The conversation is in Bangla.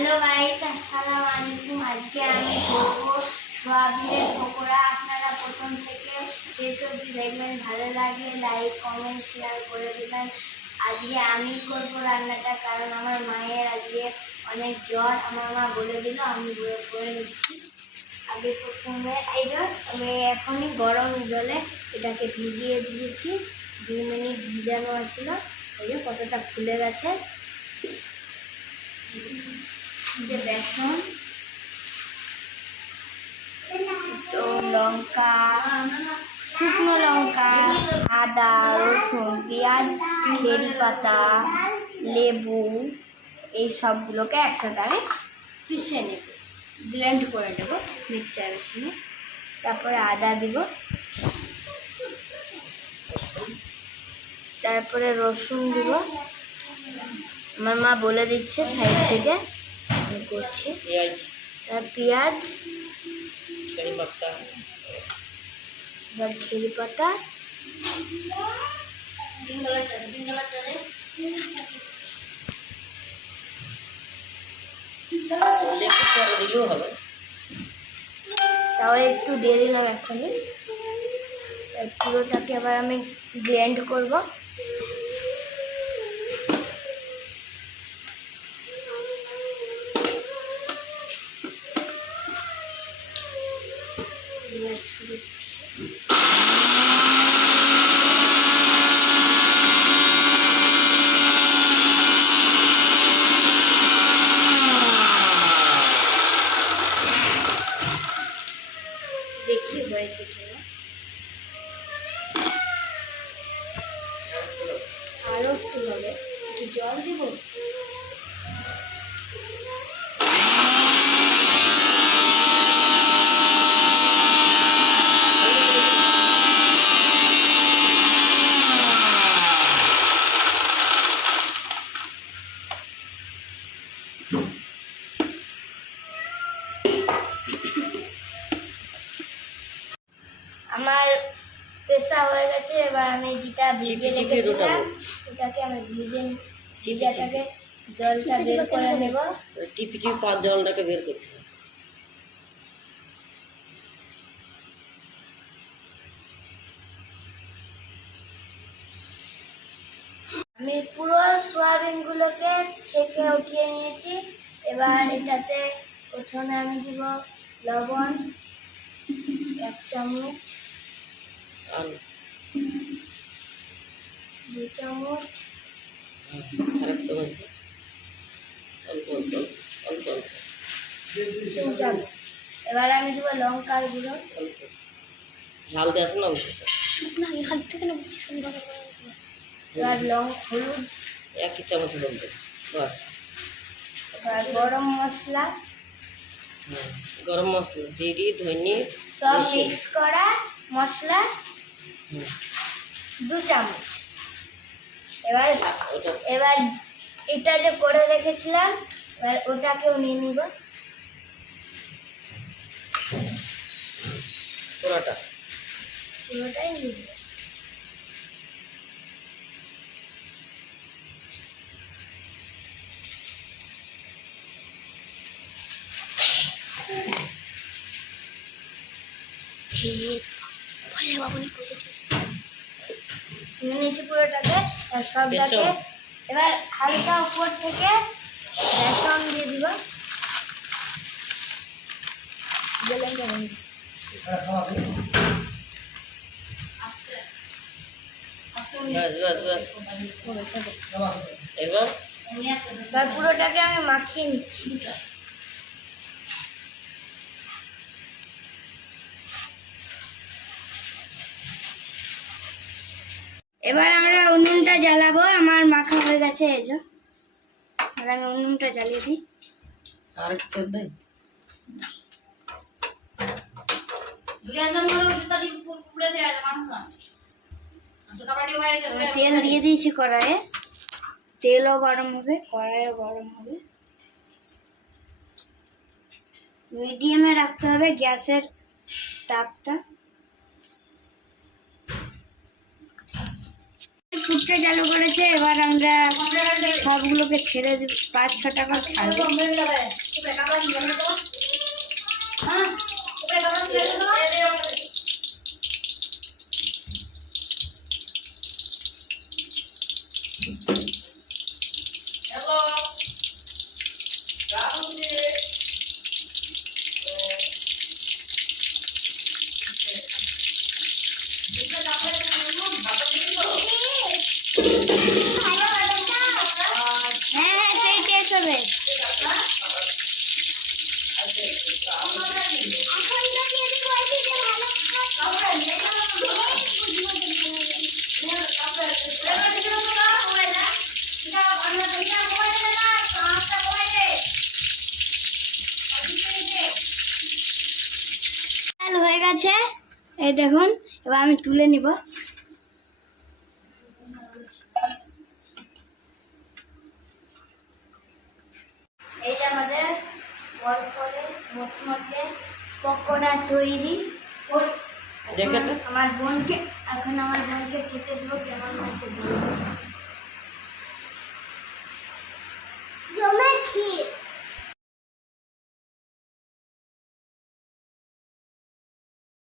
হ্যালো গাইস, আসসালামু আলাইকুম। আজকে আমি করবো সোয়াবিনের পকোড়া। আপনারা প্রথম থেকে শেষ অবধি দেখবেন, ভালো লাগলে লাইক কমেন্ট শেয়ার করে দেবেন। আজকে আমি করব রান্নাটা, কারণ আমার মায়ের আজকে অনেক জ্বর। আমার মা বলে দিল, আমি করে নিচ্ছি। আগে প্রথমে আমি এখনই গরম জলে এটাকে ভিজিয়ে দিয়েছি। 2 মিনিট ভিজানো ছিল, এই যে কতটা ফুলে গেছে। বেসন, তো লঙ্কা, শুকনো লঙ্কা, আদা, রসুন, পেঁয়াজ, খেরি পাতা, লেবু, এই সবগুলোকে একসাথে আমি পিষে নেব, ব্লেন্ড করে নেব মিক্সচার মেশিনে। তারপরে আদা দিব, তারপরে রসুন দিব। আমার মা বলে দিচ্ছে সাইড থেকে, আমি করছি। পেঁয়াজ, খেরি পাতা, এবার খেরি পাতা, তাও একটু দিয়ে দিলাম এখনই। পুরোটাকে এবার আমি ব্লেন্ড করব। দেখি হয়েছে কিনা, আরো একটু হবে, একটু জল দিব। আমার পেশা হয়ে গেছে। এবার আমি যেটা ভিজিয়ে রেখেছিলাম এটাকে আমি ভিজাটাকে জলটা বের করে নেব। টিপি জলটাকে বের করতে হবে। আমি পুরো সোয়াবিনগুলোকে ছেঁকে উঠিয়ে নিয়েছি। এবার এটাতে প্রথমে আমি দিব লবণ 1 চামচ, 2 চামচ, আরেক চামচ, অল্প অল্প অল্প অল্প 3 চামচ। এবার আমি দিব লঙ্কার গুঁড়ো, অল্প ঝাল দিয়ে আসে না এবার হলুদ 1 চামচ হলুদ বাস। এবার গরম মশলা, গরম মশলা, জিরি, ধনে সব মিক্স করা মশলা 2 চামচ। এবার এটা যে করে রেখেছিলাম, এবার ওটাকেও নিয়ে নিব পুরোটাই নিয়ে নেব। নিয়েছি পুরোটাকে, সবটাকে। এবার হালকা উপর থেকে বেসন দিয়ে দিব। এবার পুরোটাকে আমি মাখিয়ে নিচ্ছি। এবার আমরা উনুনটা জ্বালাবো। আমার মাখা হয়ে গেছে, এই যে। আর আমি উনুনটা জ্বালিয়ে দিই। আরেকটা দেই, তেল দিয়ে দিয়েছি কড়াইয়ে, তেলও গরম হবে, কড়াইও গরম হবে। মিডিয়ামে রাখতে হবে গ্যাসের তাপটা। সিস্টেম চালু করেছে। এবার আমরা সবগুলোকে ছেড়ে দিব, 5-6 টাকা ছাড়বো। হ্যাঁ হ্যাঁ, সেই টেস্ট হবে। হয়ে গেছে, এই দেখুন। এবার আমি তুলে নিব। এইটা আমাদের ফলে মচমচে পকোড়া তৈরি। দেখে তো। আমার বোনকে খেতে দেবো কেমন হয়েছে।